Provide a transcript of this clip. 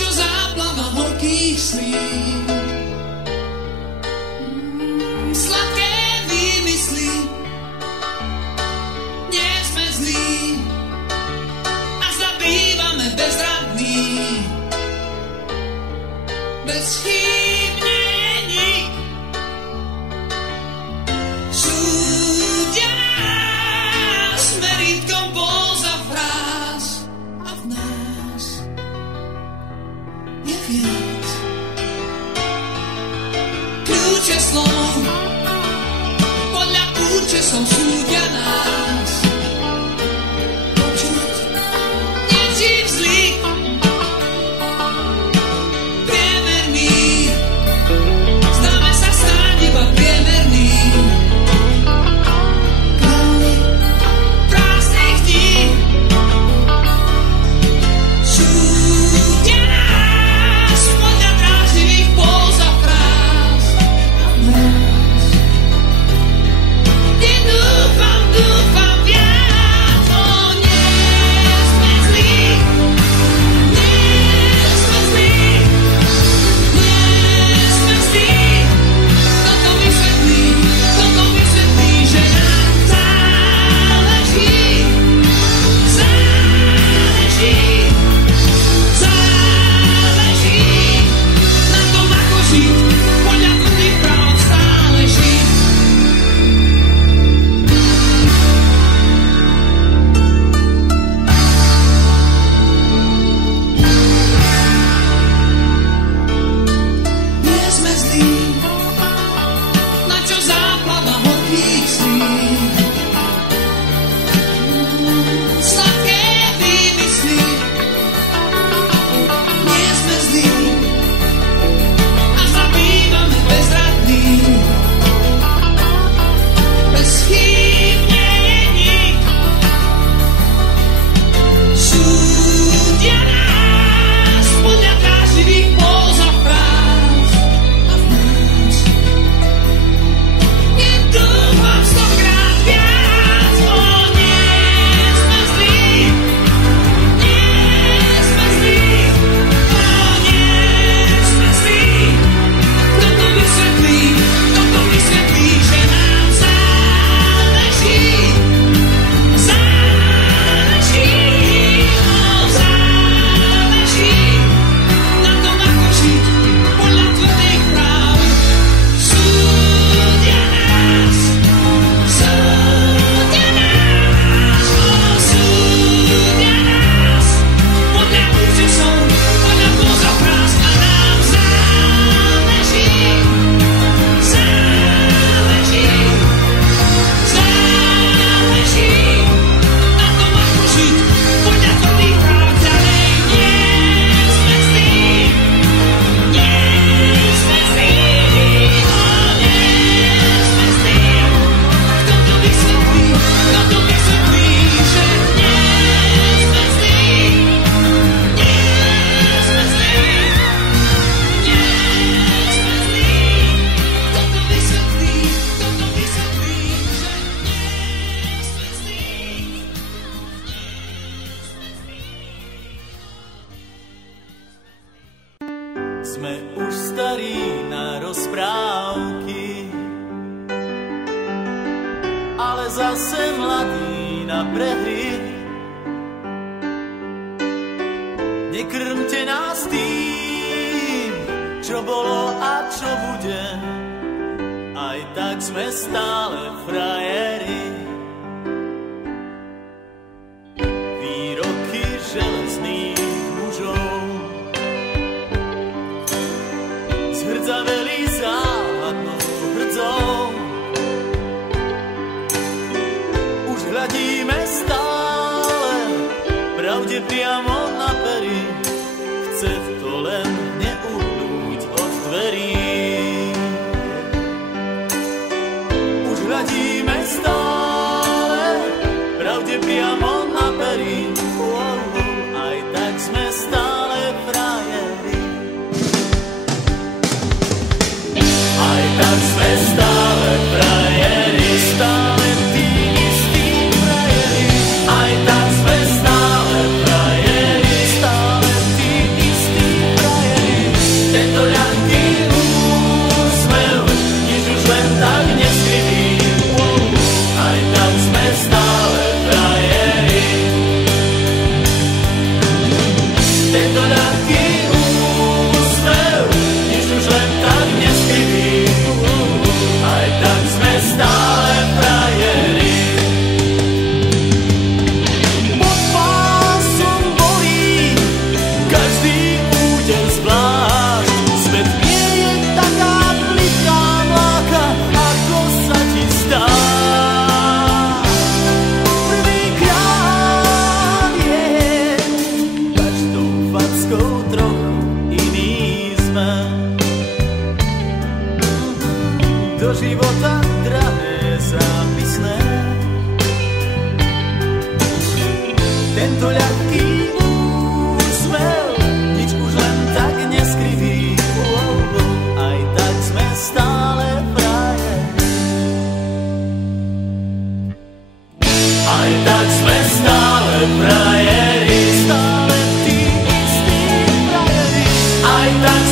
čo záplava horkých slív. Sladké výmysly, nie sme zlí a zabývame bezradní. Bez chýb nie je nik, súdia nás merítkom póza fráz a v nás je viac. Kľúče slov podľa účesov súdia nás. Počuť ničím zlých, priemerný, zdáme sa stáť iba priemerný. Králi prázdnych dní súdia nás podľa dráždivých póz a fráz a v nás je dúfam viac. O, nie sme zlí, nie sme zlí, nie sme zlí. Toto vysvetlí, že nám záleží, na tom, ako žiť podľa tvrdých práv stále žiť. Nie sme zlí, na čo záplava horkých slív. Sladké výmysly, nie sme zlí a zabývame bezradní. Bez chýb nie je nik, súdia nás podľa dráždivých póz a fráz a v nás je dúfam stokrát viac. O, nie sme zlí, nie sme zlí, o, nie sme zlí. Toto vysvetlí, že nám záleží, na tom, ako žiť podľa tvrdých práv. Súdia nás, podľa účesov, podľa póz a fráz a nám záleží, na tom, ako žiť podľa tvrdých práv ďalej. Nie sme zlí, nie sme zlí, o, nie sme zlí. Kto to vysvetlí, že nie sme zlí, nie sme zlí, nie sme zlí. Kto to vysvetlí, že nie sme zlí. Sme už starí na rozprávky, ale zase mladí na prehry. Nekrmte nás tým, čo bolo a čo bude, aj tak sme stále frajeri. Výroky železných mužov zhrdzaveli záhadnou hrdzou. Už hľadíme stále pravde priamo na pery, chce to len neuhnúť od dverí. Už hľadíme stále pravde priamo na pery, aj tak sme stále frajeri. Aj tak sme stále frajeri, stále tí istí frajeri. Aj tak sme stále frajeri, stále tí istí tento ľahký úsmev, nič už len tak neskryví. Aj tak sme stále frajeri. Pod pásom bolí každý úder zvlášť. Svet nie je taká plitká mláka, ako sa ti zdá. Prvýkrát je každou fackou trochu iný sme. Do života drahé zápisné. Tento ľahký úsmev nič už len tak neskriví. Aj tak sme stále frajeri. Aj tak sme stále frajeri. Stále tí istí frajeri. Aj tak